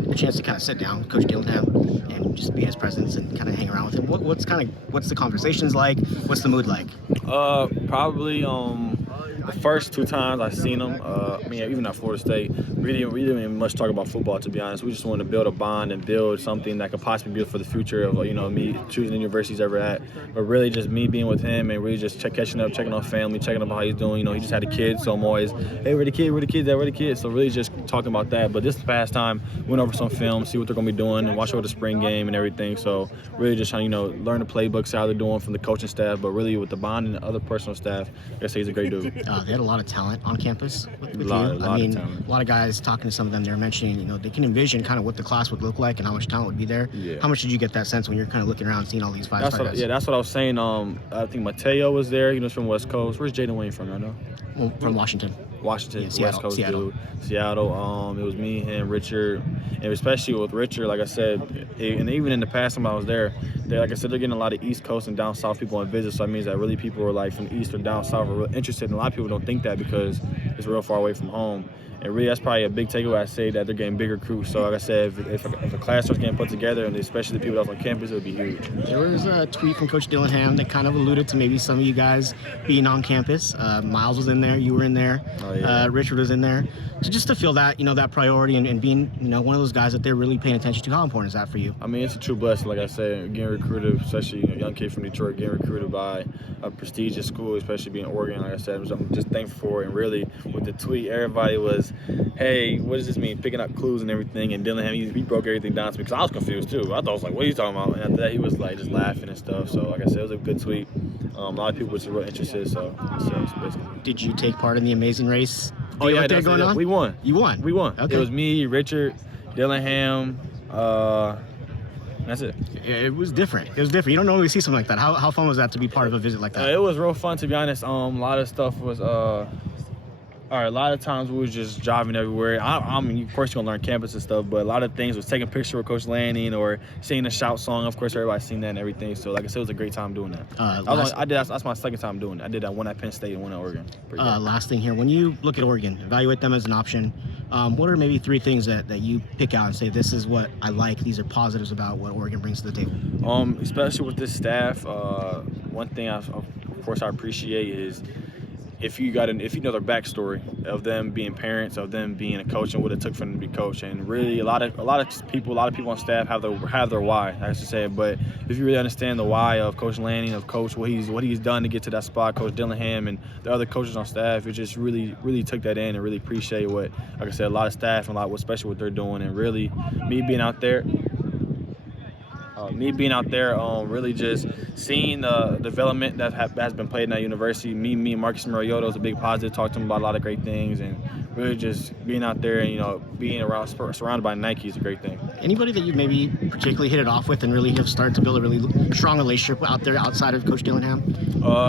get a chance to kind of sit down with Coach Dillingham and just be in his presence and kind of hang around with him, what's the conversations like? What's the mood like? Probably the first 2 times I seen him, even at Florida State, we didn't even much talk about football, to be honest. We just wanted to build a bond and build something that could possibly be for the future of, me choosing the universities ever at. But really just me being with him and really just catching up, checking on family, checking up how he's doing. He just had a kid, so I'm always, hey, where the kids? So really just talking about that. But this past time, went over some film, see what they're going to be doing, and watch over the spring game and everything. So really just trying to, learn the playbooks, how they're doing from the coaching staff, but really with the bond and the other personal staff, I guess he's a great dude. They had a lot of talent on campus with you. A lot of guys, talking to some of them, they're mentioning, they can envision kind of what the class would look like and how much talent would be there. Yeah. How much did you get that sense when you're kind of looking around, seeing all these five-star guys? That's what I was saying. I think Mateo was there. He's from West Coast. Where's Jaden Wayne from? I know. Well, from Washington. Yeah, Seattle, West Coast Seattle. dude. Seattle. It was me, him, Richard, and especially with Richard, like I said, and even in the past time I was there, like I said, they're getting a lot of East Coast and down South people on visit. So that means that really people are like from the East or down South are really interested. And a lot of people don't think that because it's real far away from home. And really, that's probably a big takeaway. I say that they're getting bigger recruits. So like I said, if a class starts getting put together, and especially the people that's on campus, it would be huge. There was a tweet from Coach Dillingham that kind of alluded to maybe some of you guys being on campus. Miles was in there, you were in there, Richard was in there. So just to feel that, that priority and being, one of those guys that they're really paying attention to, how important is that for you? I mean, it's a true blessing. Like I said, getting recruited, especially a young kid from Detroit, getting recruited by a prestigious school, especially being Oregon, like I said, I'm just thankful for it. And really, with the tweet, everybody was, hey, what does this mean? Picking up clues and everything. And Dillingham, he broke everything down to me because I was confused too. I thought, I was like, what are you talking about? And after that, he was like just laughing and stuff. So like I said, it was a good tweet. A lot of people were real interested. So basically. Did you take part in the Amazing Race? Oh yeah, going on? We won. You won? We won. Okay. It was me, Richard, Dillingham. That's it. It was different. You don't normally see something like that. How fun was that to be part of a visit like that? It was real fun, to be honest. A lot of stuff was a lot of times we was just driving everywhere. I mean, of course you're gonna learn campus and stuff, but a lot of things was taking a picture with Coach Lanning or singing a shout song. Of course, everybody's seen that and everything. So, like I said, it was a great time doing that. That's my second time doing it. I did that one at Penn State and one at Oregon. Last thing here, when you look at Oregon, evaluate them as an option, what are maybe 3 things that you pick out and say, this is what I like, these are positives about what Oregon brings to the table? Especially with this staff, one thing of course I appreciate is if you know their backstory of them being parents, of them being a coach, and what it took for them to be coach, and really a lot of people on staff have their why, I should say. But if you really understand the why of Coach Lanning, of Coach what he's done to get to that spot, Coach Dillingham, and the other coaches on staff, it just really took that in and really appreciate what, like I said, a lot of staff and especially what they're doing, and really me being out there. Really just seeing the development that has been played in that university. Me and Marcus Mariota was a big positive. Talked to him about a lot of great things, and really just being out there and being surrounded by Nike is a great thing. Anybody that you maybe particularly hit it off with and really have started to build a really strong relationship out there outside of Coach Dillingham?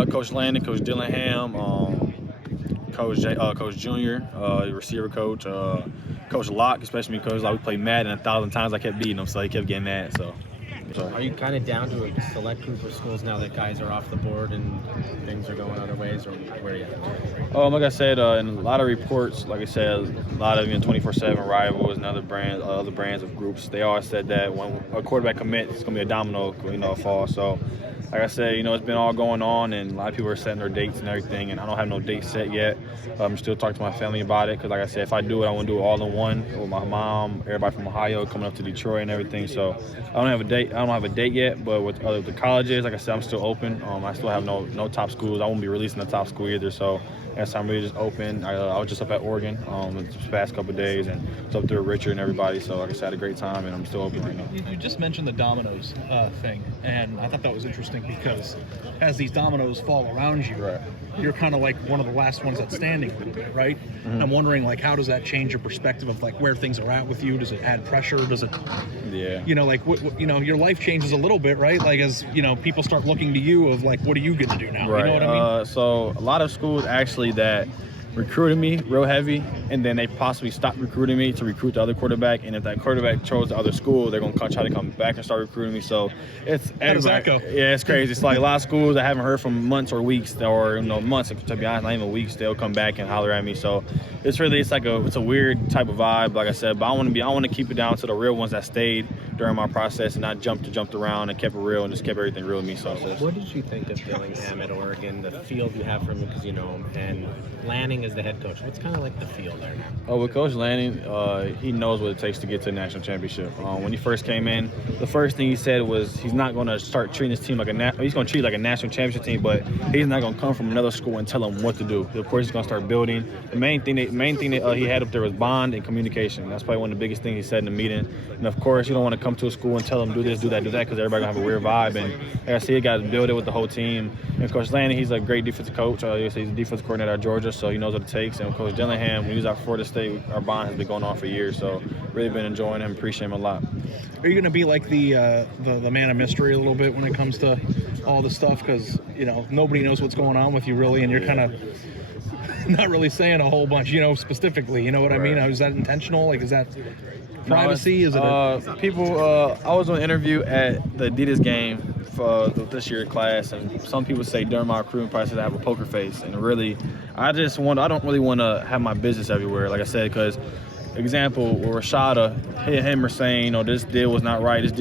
Coach Lanning, Coach Dillingham, Coach Junior, receiver coach, Coach Locke, especially because we played Madden 1,000 times. I kept beating him, so he kept getting mad. So. Are you kind of down to a select group of schools now that guys are off the board and things are going other ways, or where are you at? Like I said, in a lot of reports, like I said, a lot of 24/7 Rivals and other brands of groups, they all said that when a quarterback commits, it's going to be a domino, fall. So, like I said, it's been all going on, and a lot of people are setting their dates and everything, and I don't have no date set yet. I'm still talking to my family about it because, like I said, if I do it, I want to do it all in one with my mom, everybody from Ohio coming up to Detroit and everything. So I don't have a date yet, but with the colleges, like I said, I'm still open. I still have no top schools. I won't be releasing the top school either. So I'm really just open. I was just up at Oregon this past couple of days, and was up there with Richard and everybody. So like I said, I had a great time, and I'm still open right now. You just mentioned the dominoes thing, and I thought that was interesting because as these dominoes fall around you, right, you're kind of like one of the last ones that's standing a little bit, right? Mm-hmm. I'm wondering, how does that change your perspective of where things are at with you? Does it add pressure? Does it, your life changes a little bit, right? As people start looking to you of what are you going to do now? Right. You know what I mean? So a lot of schools actually that recruited me real heavy, and then they possibly stopped recruiting me to recruit the other quarterback. And if that quarterback chose the other school, they're gonna try to come back and start recruiting me. So it's how does that go? Yeah, it's crazy. It's like a lot of schools I haven't heard from months or weeks, or months. To be honest, not even weeks. They'll come back and holler at me. So it's a weird type of vibe, like I said. But I want to keep it down to the real ones that stayed during my process and not jumped around and kept it real and just kept everything real with me. So what did you think of Dillingham at Oregon? The field you have for him because you know him, and Lanning as the head coach. What's kind of like the feel there now? Oh, with Coach Lanning, he knows what it takes to get to a national championship. When he first came in, the first thing he said was he's not going to start treating his team like he's going to treat it like a national championship team, but he's not going to come from another school and tell them what to do. Of course, he's going to start building. The main thing that he had up there was bond and communication. That's probably one of the biggest things he said in the meeting. And of course, you don't want to come to a school and tell them do this, do that, because everybody gonna have a weird vibe. And like I said, you got to build it with the whole team. And of course, Lanning, he's a great defensive coach. He's a defensive coordinator at Georgia, so he knows what it takes. And of course, Dillingham, when he was at Florida State, our bond has been going on for years. So really been enjoying him, appreciate him a lot. Are you going to be like the man of mystery a little bit when it comes to all this stuff? Because, you know, nobody knows what's going on with you really, and you're kind of not really saying a whole bunch, you know, specifically. You know what I mean? Is that intentional? Like, is that privacy? Is it I was on an interview at the Adidas game for this year's class, and some people say during my recruiting process I have a poker face, and really, I don't really want to have my business everywhere, like I said, because example, with Rashada, him are saying, you know, this deal was not right, so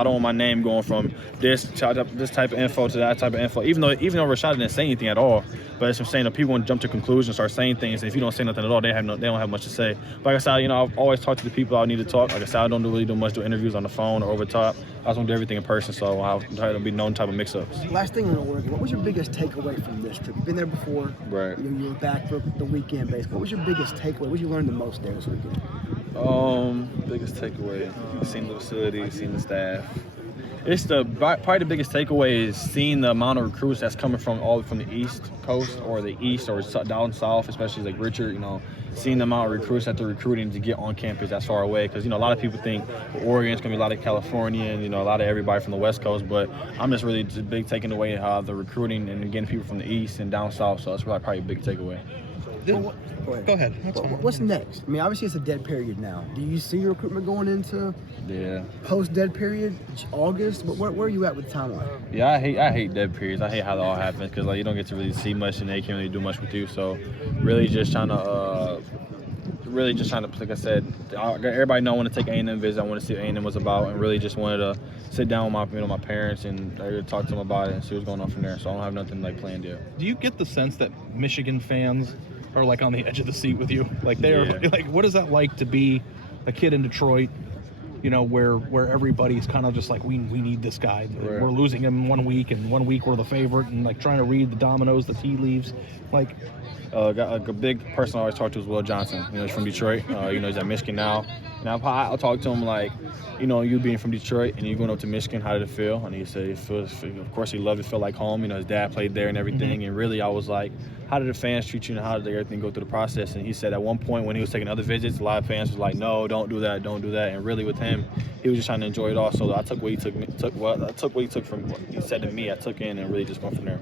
I don't want my name going from this type of info to that type of info, even though Rashada didn't say anything at all. But it's just saying that people want to jump to conclusions, start saying things, and if you don't say nothing at all, they don't have much to say. But like I said, you know, I've always talked to the people I need to talk. Like I said, I don't really do much interviews on the phone or over top. I just want to do everything in person, so I'll try to be no type of mix-ups. Last thing on Oregon, what was your biggest takeaway from this trip? You've been there before. Right. You know, you were back for the weekend base. What was your biggest takeaway? What did you learn the most there this weekend? Biggest takeaway, seeing the facility, seeing the staff. It's probably the biggest takeaway is seeing the amount of recruits that's coming from the East Coast or the East or down South, especially like Richard, you know, seeing the amount of recruits that they're recruiting to get on campus that far away. Because, you know, a lot of people think Oregon's going to be a lot of Californian, you know, a lot of everybody from the West Coast. But I'm just really big taking away how the recruiting and getting people from the East and down South. So it's probably a big takeaway. Go ahead. What's next? I mean, obviously it's a dead period now. Do you see your recruitment going into post-dead period, August? Where are you at with the timeline? Yeah, I hate dead periods. I hate how that all happens because like you don't get to really see much and they can't really do much with you. So really just trying to, like I said, everybody know I want to take A&M visit. I want to see what A&M was about, and really just wanted to sit down with my parents and talk to them about it and see what's going on from there. So I don't have nothing like planned yet. Do you get the sense that Michigan fans are like on the edge of the seat with you? Like they're like, what is that like to be a kid in Detroit? You know, where everybody's kind of just like, we need this guy. Right. We're losing him 1 week, and 1 week we're the favorite, and like trying to read the dominoes, the tea leaves. Like, got a big person I always talk to is Will Johnson. You know, he's from Detroit. You know, he's at Michigan now. And I'll talk to him like, you know, you being from Detroit and you going up to Michigan, how did it feel? And he said, of course, he loved it, felt like home. You know, his dad played there and everything. And really, I was like, how did the fans treat you and how did everything go through the process? And he said at one point when he was taking other visits, a lot of fans was like, no, don't do that. And really with him, he was just trying to enjoy it all. So I took what he took from what he said to me, I took in and really just went from there.